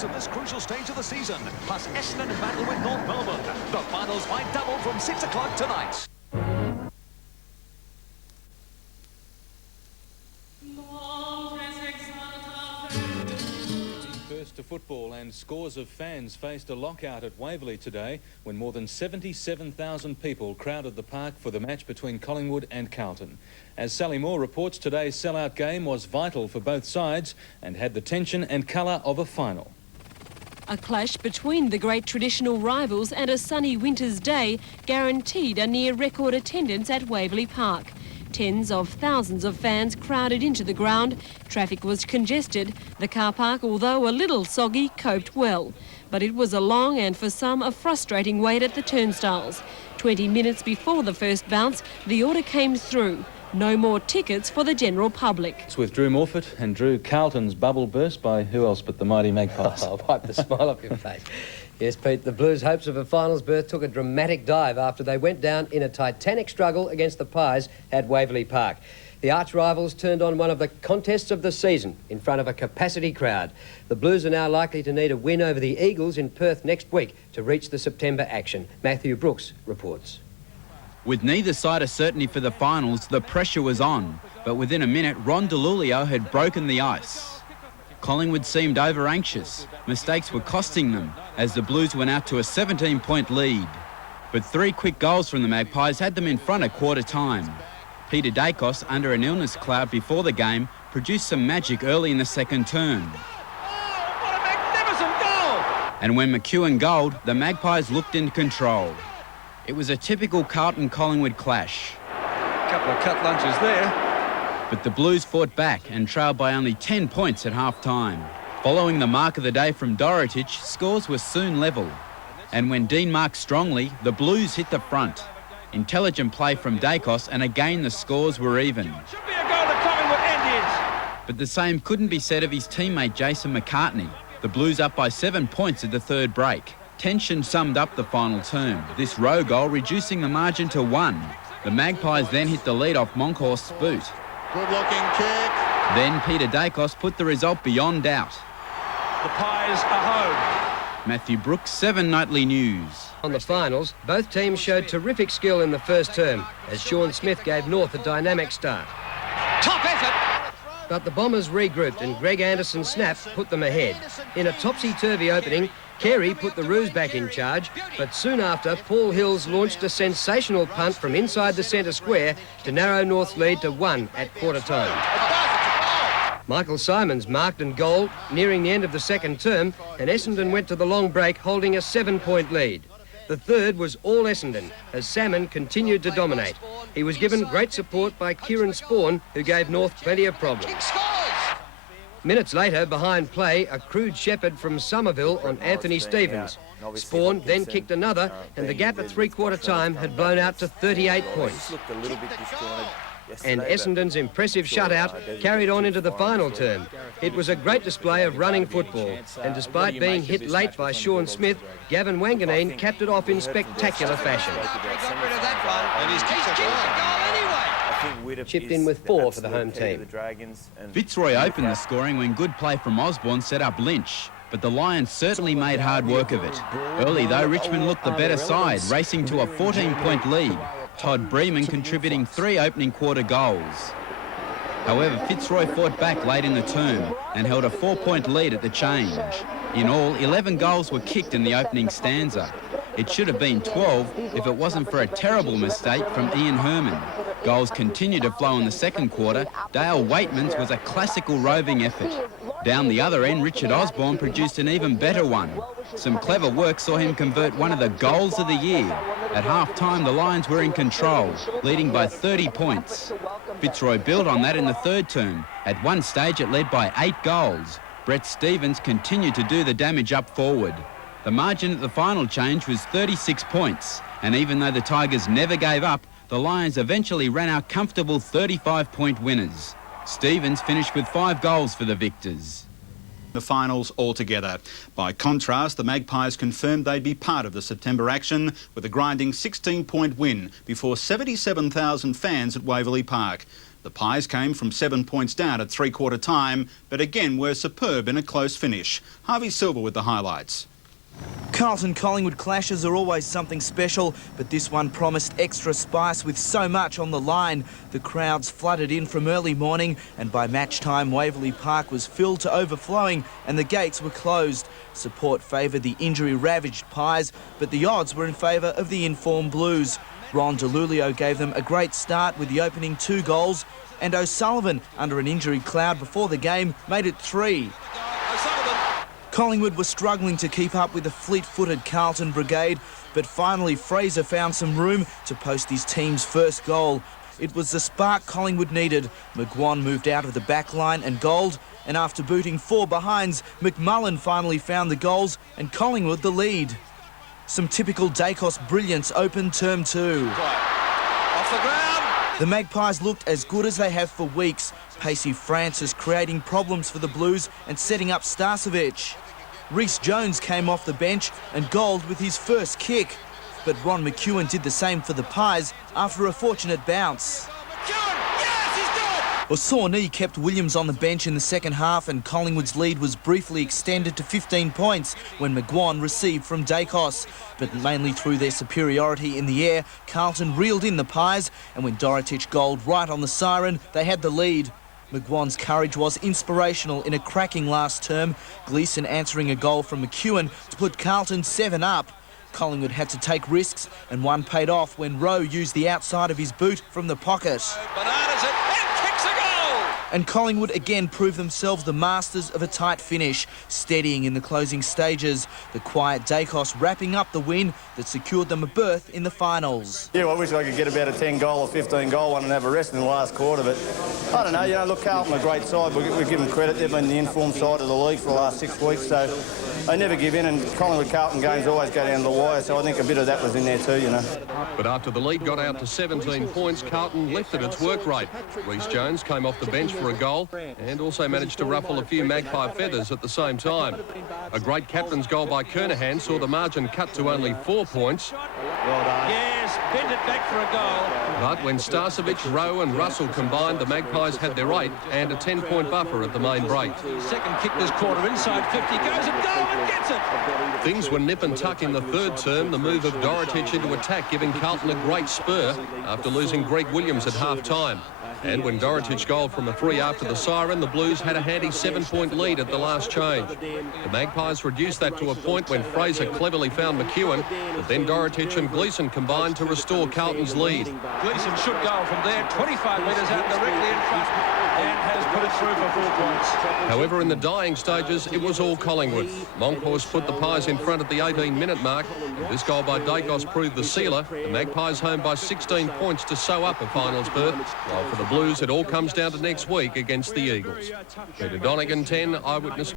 news at this crucial stage of the season. Plus Essendon battle with North Melbourne. The finals fight double from 6 o'clock tonight. First to football, and scores of fans faced a lockout at Waverley today when more than 77,000 people crowded the park for the match between Collingwood and Carlton. As Sally Moore reports, today's sellout game was vital for both sides and had the tension and colour of a final. A clash between the great traditional rivals and a sunny winter's day guaranteed a near-record attendance at Waverley Park. Tens of thousands of fans crowded into the ground. Traffic was congested. The car park, although a little soggy, coped well. But it was a long and, for some, a frustrating wait at the turnstiles. 20 minutes before the first bounce, the order came through. No more tickets for the general public. It's with Drew Morfitt, and Drew, Carlton's bubble burst by who else but the mighty Magpies? I'll wipe the smile off your face. Yes, Pete, the Blues' hopes of a finals berth took a dramatic dive after they went down in a titanic struggle against the Pies at Waverley Park. The arch-rivals turned on one of the contests of the season in front of a capacity crowd. The Blues are now likely to need a win over the Eagles in Perth next week to reach the September action. Matthew Brooks reports. With neither side a certainty for the finals, the pressure was on. But within a minute, Ron DeLulio had broken the ice. Collingwood seemed over-anxious. Mistakes were costing them as the Blues went out to a 17-point lead. But 3 quick goals from the Magpies had them in front at quarter time. Peter Dacos, under an illness cloud before the game, produced some magic early in the second term. Oh, what a magnificent goal! And when McEwen goaled, the Magpies looked in control. It was a typical Carlton-Collingwood clash. A couple of cut lunches there. But the Blues fought back and trailed by only 10 points at half-time. Following the mark of the day from Dorotich, scores were soon level. And when Dean marked strongly, the Blues hit the front. Intelligent play from Dacos, and again the scores were even. Should be a goal to Collingwood, and is. But the same couldn't be said of his teammate Jason McCartney. The Blues up by 7 points at the third break. Tension summed up the final term, this row goal reducing the margin to 1. The Magpies then hit the lead off Monkhorst's boot. Good-looking kick. Then Peter Dacos put the result beyond doubt. The Pies are home. Matthew Brooks, 7 Nightly News. On the finals, both teams showed terrific skill in the first term as Sean Smith gave North a dynamic start. Top effort. But the Bombers regrouped and Greg Anderson's snap put them ahead. In a topsy-turvy opening, Carey put the Roos back in charge, but soon after, Paul Hills launched a sensational punt from inside the centre square to narrow North's lead to 1 at quarter time. Michael Simons marked and goaled nearing the end of the second term, and Essendon went to the long break holding a 7-point lead. The third was all Essendon as Salmon continued to dominate. He was given great support by Kieran Spawn, who gave North plenty of problems. Minutes later, behind play, a crude shepherd from Somerville on Anthony Stevens. Spawn then kicked another, and the gap at three-quarter time had blown out to 38 points. And Essendon's impressive shutout carried on into the final term. It was a great display of running football, and despite being hit late by Sean Smith, Gavin Wanganeen capped it off in spectacular fashion. Chipped in with 4 for the home team. Fitzroy opened the scoring when good play from Osborne set up Lynch, but the Lions certainly made hard work of it. Early though, Richmond looked the better side, racing to a 14-point lead. Todd Breeman contributing 3 opening quarter goals. However, Fitzroy fought back late in the term and held a 4-point lead at the change. In all, 11 goals were kicked in the opening stanza. It should have been 12 if it wasn't for a terrible mistake from Ian Herman. Goals continued to flow in the second quarter. Dale Waitman's was a classical roving effort. Down the other end, Richard Osborne produced an even better one. Some clever work saw him convert one of the goals of the year. At half-time, the Lions were in control, leading by 30 points. Fitzroy built on that in the third term. At one stage, it led by 8 goals. Brett Stevens continued to do the damage up forward. The margin at the final change was 36 points, and even though the Tigers never gave up, the Lions eventually ran out comfortable 35-point winners. Stevens finished with 5 goals for the victors. The finals altogether. By contrast, the Magpies confirmed they'd be part of the September action with a grinding 16-point win before 77,000 fans at Waverley Park. The Pies came from 7 points down at three-quarter time, but again were superb in a close finish. Harvey Silver with the highlights. Carlton-Collingwood clashes are always something special, but this one promised extra spice with so much on the line. The crowds flooded in from early morning, and by match time Waverley Park was filled to overflowing and the gates were closed. Support favoured the injury-ravaged Pies, but the odds were in favour of the in-form Blues. Ron DeLulio gave them a great start with the opening 2 goals, and O'Sullivan, under an injury cloud before the game, made it 3. Collingwood was struggling to keep up with the fleet-footed Carlton brigade, but finally Fraser found some room to post his team's first goal. It was the spark Collingwood needed. McGuan moved out of the back line and goaled, and after booting 4 behinds, McMullen finally found the goals and Collingwood the lead. Some typical Dacos brilliance opened term 2. Off the ground. The Magpies looked as good as they have for weeks. Pacey Francis creating problems for the Blues and setting up Starcevic. Rhys Jones came off the bench and goaled with his first kick. But Ron McEwen did the same for the Pies after a fortunate bounce. Osaunee kept Williams on the bench in the second half, and Collingwood's lead was briefly extended to 15 points when McGuan received from Dacos. But mainly through their superiority in the air, Carlton reeled in the Pies, and when Dorotic goaled right on the siren, they had the lead. McGuan's courage was inspirational in a cracking last term, Gleeson answering a goal from McEwen to put Carlton 7 up. Collingwood had to take risks, and one paid off when Rowe used the outside of his boot from the pocket. Bananas it and kicks a goal. And Collingwood again proved themselves the masters of a tight finish, steadying in the closing stages. The quiet Dacos wrapping up the win that secured them a berth in the finals. Yeah, well, I wish I could get about a 10-goal or 15-goal one and have a rest in the last quarter, but I don't know, look, Carlton are a great side. We give them credit. They've been the informed side of the league for the last 6 weeks, so they never give in, and Collingwood-Carlton games always go down to the wire, so I think a bit of that was in there too, But after the lead got out to 17 points, Carlton lifted its work rate. Rhys Jones came off the bench for a goal and also managed to ruffle a few Magpie feathers at the same time. A great captain's goal by Kernahan saw the margin cut to only 4 points. Well done. Yes, bend it back for a goal. But when Starcevic, Rowe and Russell combined, the Magpies had their 8 and a 10-point buffer at the main break. Second kick this quarter inside 50, goes and goal and gets it. Things were nip and tuck in the third term. The move of Dorotic into attack giving Carlton a great spur after losing Greg Williams at half-time. And when Dorotic goaled from a free after the siren, the Blues had a handy 7-point lead at the last change. The Magpies reduced that to a point when Fraser cleverly found McEwen, but then Dorotic and Gleeson combined to restore Carlton's lead. Gleeson should go from there, 25 metres out directly in front, and has put it through for 4 points. However, in the dying stages, it was all Collingwood. Monkhorst put the Pies in front at the 18-minute mark. This goal by Dacos proved the sealer. The Magpies home by 16 points to sew up a finals berth, while for the Blues, it all comes down to next week against the Eagles. Peter Donegan, 10, Eyewitness.